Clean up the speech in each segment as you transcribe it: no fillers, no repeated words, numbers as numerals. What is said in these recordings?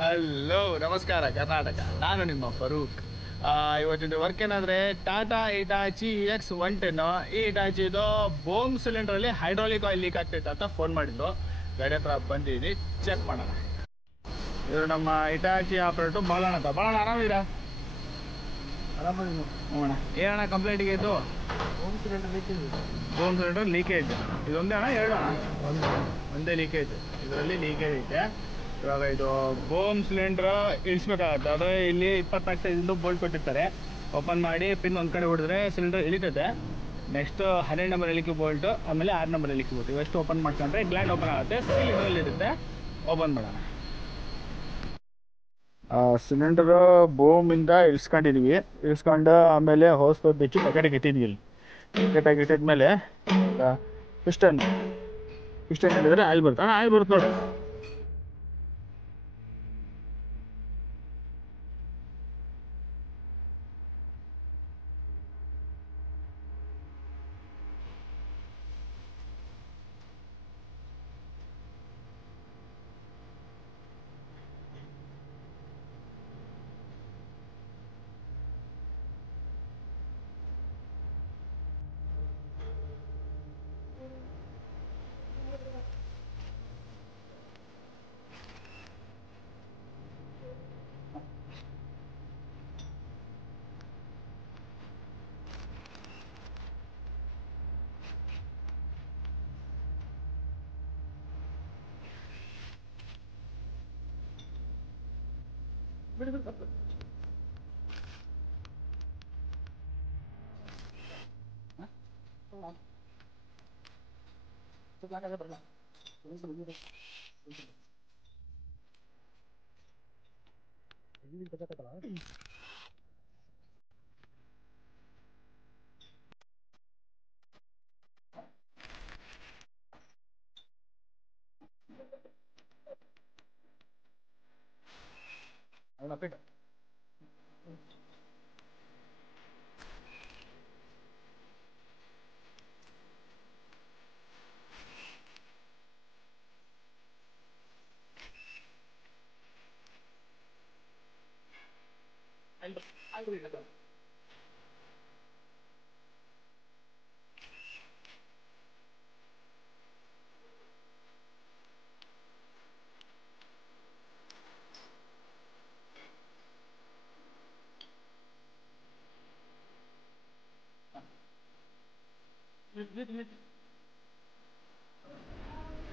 Hello ನಮಸ್ಕಾರ ಕರ್ನಾಟಕ, ನಾನು ನಿಮ್ಮ ಫರೂಕ್. ಇವತ್ತಿನ ವರ್ಕ್ ಏನಂದರೆ ಟಾಟಾ ಇಟಾಚಿ EX110. ಈ ಇಟಾಚಿದು ಬೋಮ್ ಸಿಲಿಂಡ್ರಲ್ಲಿ ಹೈಡ್ರಾಲಿಕ್ ಆಯಿಲ್ ಲೀಕ್ ಆಗ್ತೈತೆ ಅಂತ ಫೋನ್ ಮಾಡಿದ್ದು. ಗಾಡಿ ಹತ್ರ ಬಂದಿದ್ದೀನಿ, ಚೆಕ್ ಮಾಡೋಣ. ಇವರು ನಮ್ಮ ಇಟಾಚಿ ಆಪ್ರೇಟು ಬಾಲಣ್ಣ ಅಂತ. ಬಾಲಣ್ಣ ಆರಾಮಿದ್ದೀರಾ? ಆರಾಮಾಗಿ ಅಣ್ಣ ಏನಣ್ಣ ಕಂಪ್ಲೇಂಟಿಗೆ ಇತ್ತು? Home cylinder leakage. ಬೋಮ್ ಸಿಲಿಂಡರ್ ಲೀಕೇಜ್. ಇದೊಂದೇ ಅಣ್ಣ, ಎರಡು ಅಣ್ಣ? ಒಂದೇ ಲೀಕೇಜ್. ಇದರಲ್ಲಿ ಲೀಕೇಜ್ ಐತೆ. ಇವಾಗ ಇದು ಬೋಮ್ ಸಿಲಿಂಡ್ರ್ ಇಳಿಸ್ಬೇಕಾಗತ್ತೆ. ಆದರೆ ಇಲ್ಲಿ 24 ಸೈಜಿಂದು ಬೋಲ್ಟ್ ಕೊಟ್ಟಿರ್ತಾರೆ. ಓಪನ್ ಮಾಡಿ ಪಿನ್ ಒಂದು ಕಡೆ ಹೊಡೆದ್ರೆ ಸಿಲಿಂಡರ್ ಇಳಿತೈತೆ. ನೆಕ್ಸ್ಟ್ 12 ನಂಬರ್ ಎಲಿಕೆ ಬೋಲ್ಟು, ಆಮೇಲೆ 6 ನಂಬರ್ ಎಲಿಕೆ ಬೋಲ್ಟ್, ಇವೆಷ್ಟು ಓಪನ್ ಮಾಡ್ಕೊಂಡ್ರೆ ಗ್ಲ್ಯಾಂಡ್ ಓಪನ್ ಆಗುತ್ತೆ. ಸ್ಟೀಲ್ ಇದರಲ್ಲಿ ಇರುತ್ತೆ. ಓಪನ್ ಮಾಡೋಣ. ಸಿಲಿಂಡರ್ ಬೋಮಿಂದ ಇಳಿಸ್ಕೊಂಡಿದ್ವಿ. ಇಳಿಸ್ಕೊಂಡು ಆಮೇಲೆ ಹೋಸ್ ಬಿಚ್ಚಿ ಪ್ಯಾಕೆಟಿಗೆ ಇಟ್ಟಿದ್ವಿ. ಪ್ಯಾಕೆಟಾಗಿ ಇಟ್ಟಿದ್ಮೇಲೆ ಪಿಸ್ಟನ್ ಹೇಳಿದ್ರೆ ಆಯಿಲ್ ಬರುತ್ತೆ. ಆಯಿಲ್ ಬರುತ್ತೆ ನೋಡಿ.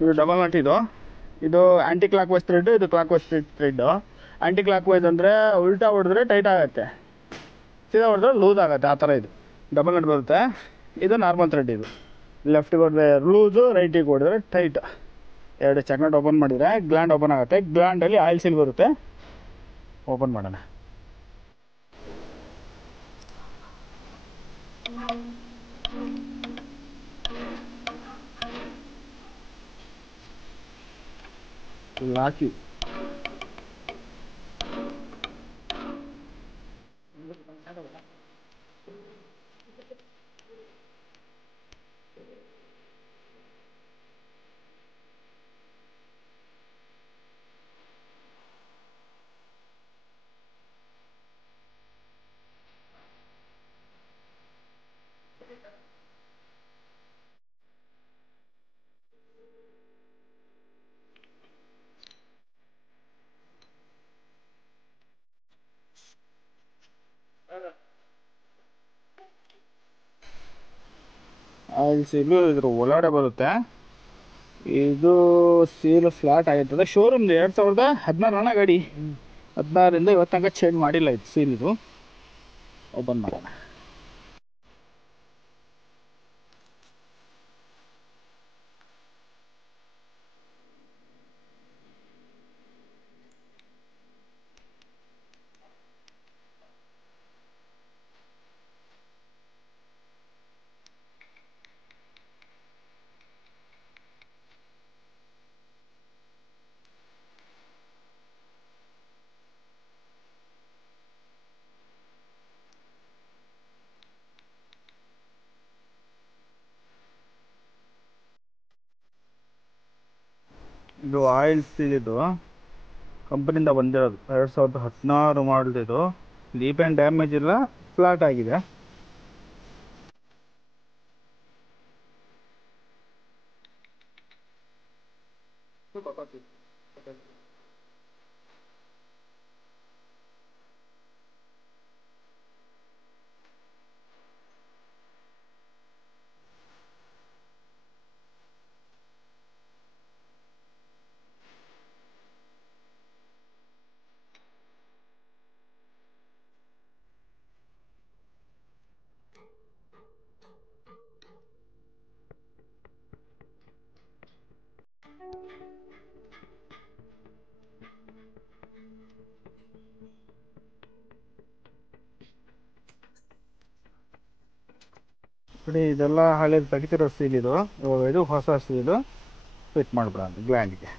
ಇದು ಡಬಲ್ ನಟ್. ಇದು ಆ್ಯಂಟಿ ಕ್ಲಾಕ್ ವೈಸ್ ಥ್ರೆಡ್, ಇದು clock wise thread. Anti clock wise ಅಂದರೆ ಉಲ್ಟಾ ಹೊಡೆದ್ರೆ ಟೈಟ್ ಆಗುತ್ತೆ, ಸೀದಾ ಹೊಡೆದ್ರೆ ಲೂಸ್ ಆಗುತ್ತೆ. ಆ ಥರ ಇದು ಡಬಲ್ ನಟ್ ಬರುತ್ತೆ. ಇದು ನಾರ್ಮಲ್ ಥ್ರೆಡ್. ಇದು ಲೆಫ್ಟಿಗೆ ಹೊಡೆದ್ರೆ ಲೂಸು, ರೈಟಿಗೆ ಹೊಡೆದ್ರೆ ಟೈಟ್. ಎರಡು ಚೆಕ್ನಟ್ ಓಪನ್ ಮಾಡಿದರೆ ಗ್ಲ್ಯಾಂಡ್ ಓಪನ್ ಆಗುತ್ತೆ. ಗ್ಲ್ಯಾಂಡಲ್ಲಿ ಆಯಿಲ್ ಸೀಲ್ ಬರುತ್ತೆ. ಓಪನ್ ಮಾಡೋಣ. ಲಾಕಿ ಆಯಿಲ್ ಸೀಲು ಇದ್ರ ಒಳಗಡೆ ಬರುತ್ತೆ. ಇದು ಸೀಲು ಫ್ಲಾಟ್ ಆಗಿರ್ತದೆ. ಶೋರೂಮ್ 2016 ಗಾಡಿ. 16ರಿಂದ ಇವತ್ತು ತನಕ ಚೇಂಜ್ ಮಾಡಿಲ್ಲ ಇದು ಸೀಲ್. ಇದು ಓಪನ್ ಮಾಡೋಣ. ಇದು ಆಯಿಲ್ ಸೀಲ್. ಇದು ಕಂಪನಿಯಿಂದ ಬಂದಿರೋದು 2016 ಮಾಡಲಿದು. ಡೀಪ್ ಆ್ಯಂಡ್ ಡ್ಯಾಮೇಜ್ ಇಲ್ಲ, ಫ್ಲಾಟ್ ಆಗಿದೆ. ನೋಡಿ, ಇದೆಲ್ಲ ಹಳೇದು ತೆಗಿತಿರೋ ಸೀಲ್ ಇದು. ಇವಾಗ ಇದು ಹೊಸ ಸೀಲು ಫಿಟ್ ಮಾಡ್ಬಿಡೋಣ ಗ್ಲ್ಯಾಂಡ್ಗೆ.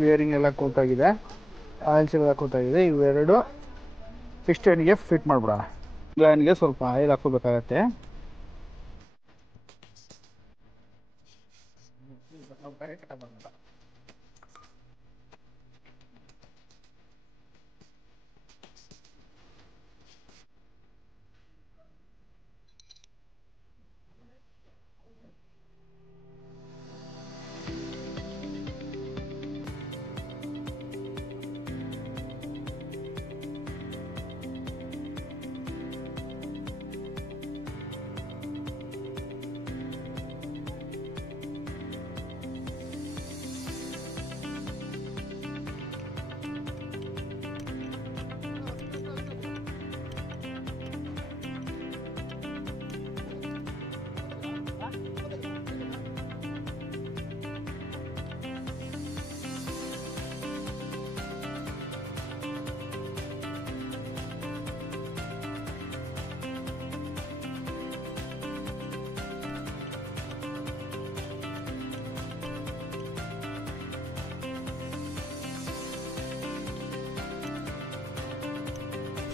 ವೇರಿಂಗ್ ಎಲ್ಲ ಕೂತಾಗಿದೆ, ಆಯಿಲ್ಸ್ ಎಲ್ಲ ಕೂತಾಗಿದೆ. ಇವೆರಡು ಪಿಸ್ಟನ್ಗೆ ಫಿಟ್ ಮಾಡ್ಬಿಡೋಣ. ಗ್ಲ್ಯಾಂಡ್ಗೆ ಸ್ವಲ್ಪ ಆಯಿಲ್ ಹಾಕೋಬೇಕಾಗತ್ತೆ.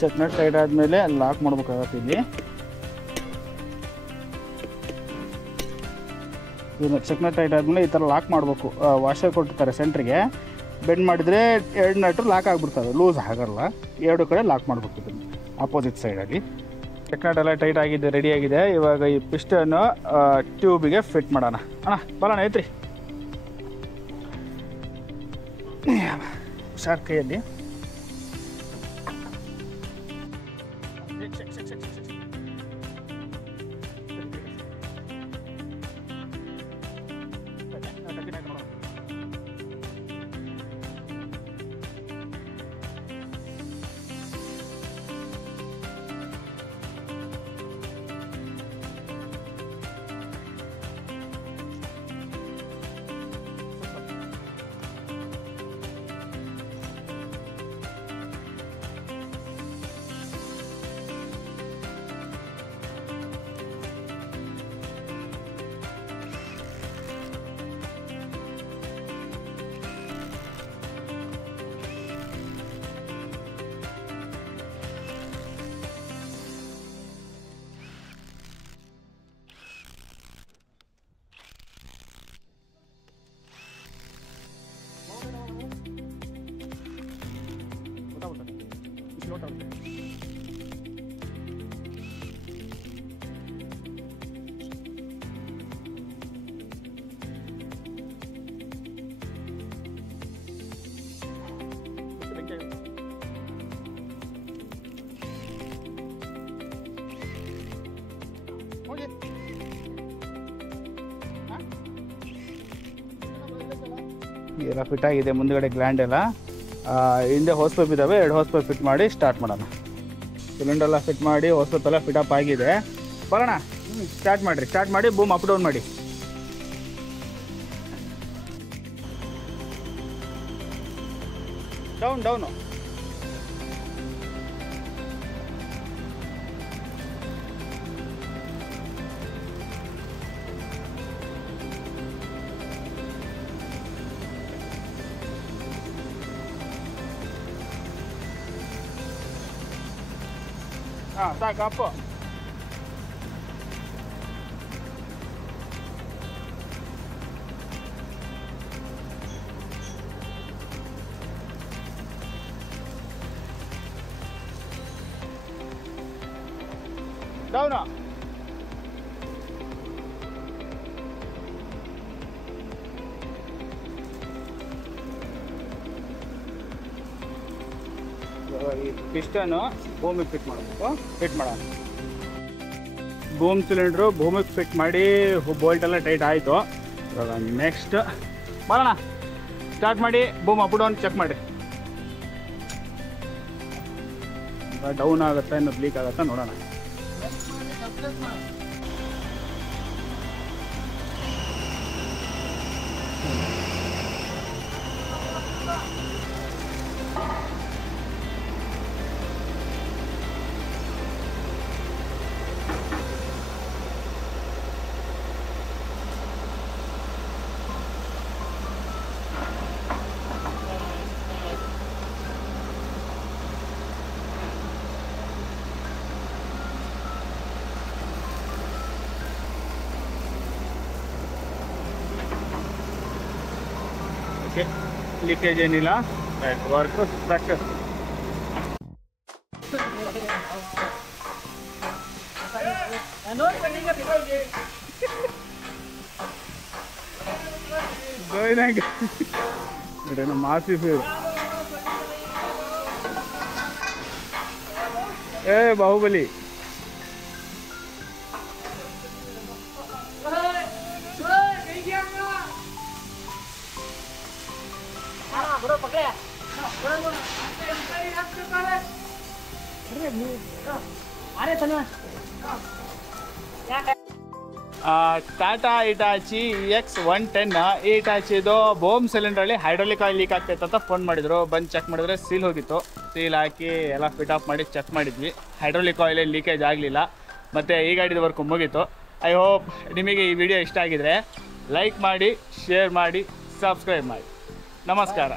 ಚೆಕ್ನಟ್ ಟೈಟ್ ಆದಮೇಲೆ ಲಾಕ್ ಮಾಡ್ಬೇಕಾಗತ್ತೆ. ಇಲ್ಲಿ ಇದನ್ನು ಚೆಕ್ನಟ್ ಟೈಟ್ ಆದಮೇಲೆ ಈ ಥರ ಲಾಕ್ ಮಾಡಬೇಕು. ವಾಷರ್ ಕೊಟ್ಟಿರ್ತಾರೆ ಸೆಂಟ್ರಿಗೆ, ಬೆಂಡ್ ಮಾಡಿದರೆ 2 ನಟು ಲಾಕ್ ಆಗಿಬಿಡ್ತವೆ, ಲೂಸ್ ಆಗಲ್ಲ. 2 ಕಡೆ ಲಾಕ್ ಮಾಡಬೇಕು ಇದನ್ನು ಆಪೋಸಿಟ್ ಸೈಡಲ್ಲಿ. ಚೆಕ್ನಟ್ ಎಲ್ಲ ಟೈಟ್ ಆಗಿದೆ, ರೆಡಿ ಆಗಿದೆ. ಇವಾಗ ಈ ಪಿಸ್ಟನ್ನು ಟ್ಯೂಬಿಗೆ ಫಿಟ್ ಮಾಡೋಣ. ಅಣ್ಣ ಬರೋಣ, ಐತ್ರಿ ಹುಷಾರ್ ಕೈಯಲ್ಲಿ. ಎಲ್ಲ ಫಿಟ್ ಆಗಿದೆ, ಮುಂದ್ಗಡೆ ಗ್ಲ್ಯಾಂಡ್ ಎಲ್ಲ. ಹಿಂದೆ ಹೋಸ್ ಪೈಪ್ ಇದ್ದಾವೆ, 2 ಹೋಸ್ ಪೈಪ್ ಫಿಟ್ ಮಾಡಿ ಸ್ಟಾರ್ಟ್ ಮಾಡೋಣ. ಸಿಲಿಂಡರ್ ಎಲ್ಲ ಫಿಟ್ ಮಾಡಿ ಹೋಸ್ ಪೈಪ್ ಎಲ್ಲ ಫಿಟ್ ಅಪ್ ಆಗಿದೆ. ಬರೋಣ, ಸ್ಟಾರ್ಟ್ ಮಾಡಿ ಬೂಮ್ ಅಪ್ ಡೌನ್ ಮಾಡಿ. ಡೌನು ಹಾಂ ಸಾಕು ಅಪ್ಪು. ಡೌನು ಈ ಪಿಸ್ಟನ್ನು ಭೂಮಿಗೆ ಫಿಟ್ ಮಾಡಬೇಕು. ಫಿಟ್ ಮಾಡೋಣ. ಬೂಮ್ ಸಿಲಿಂಡ್ರು ಭೂಮಿಗೆ ಫಿಟ್ ಮಾಡಿ ಬೋಲ್ಟ್ ಎಲ್ಲ ಟೈಟ್ ಆಯಿತು. ಇವಾಗ ನೆಕ್ಸ್ಟ್ ಬರೋಣ, ಸ್ಟಾರ್ಟ್ ಮಾಡಿ ಬೂಮ್ ಅಪ್ ಡೌನ್ ಚೆಕ್ ಮಾಡಿ. ಡೌನ್ ಆಗುತ್ತಾ ಇನ್ನು ಲೀಕ್ ಆಗುತ್ತಾ ನೋಡೋಣ. ಲೀಕೇಜ್ ಏನಿಲ್ಲ, ವರ್ಕ್ ಸಕ್ಸಸ್. ಮಾಸಿ ಫೀರ್ ಬಾಹುಬಲಿ. Tata Hitachi EX110. ಈ ಇಟಾಚಿದು ಬೋಮ್ ಸಿಲಿಂಡ್ರಲ್ಲಿ ಹೈಡ್ರಾಲಿಕ್ ಆಯಿಲ್ ಲೀಕ್ ಆಗ್ತೈತೆ ಅಂತ ಫೋನ್ ಮಾಡಿದ್ರು. ಬಂದು ಚೆಕ್ ಮಾಡಿದ್ರೆ ಸೀಲ್ ಹೋಗಿತ್ತು. ಸೀಲ್ ಹಾಕಿ ಎಲ್ಲ ಫಿಟ್ ಆಫ್ ಮಾಡಿ ಚೆಕ್ ಮಾಡಿದ್ವಿ. ಹೈಡ್ರಾಲಿಕ್ ಆಯಿಲ್ ಲೀಕೇಜ್ ಆಗಲಿಲ್ಲ. ಮತ್ತು ಈ ಗಾಡಿದ ವರ್ಕು ಮುಗೀತು. ಐ ಹೋಪ್ ನಿಮಗೆ ಈ ವಿಡಿಯೋ ಇಷ್ಟ ಆಗಿದರೆ ಲೈಕ್ ಮಾಡಿ, ಶೇರ್ ಮಾಡಿ, ಸಬ್ಸ್ಕ್ರೈಬ್ ಮಾಡಿ. ನಮಸ್ಕಾರ.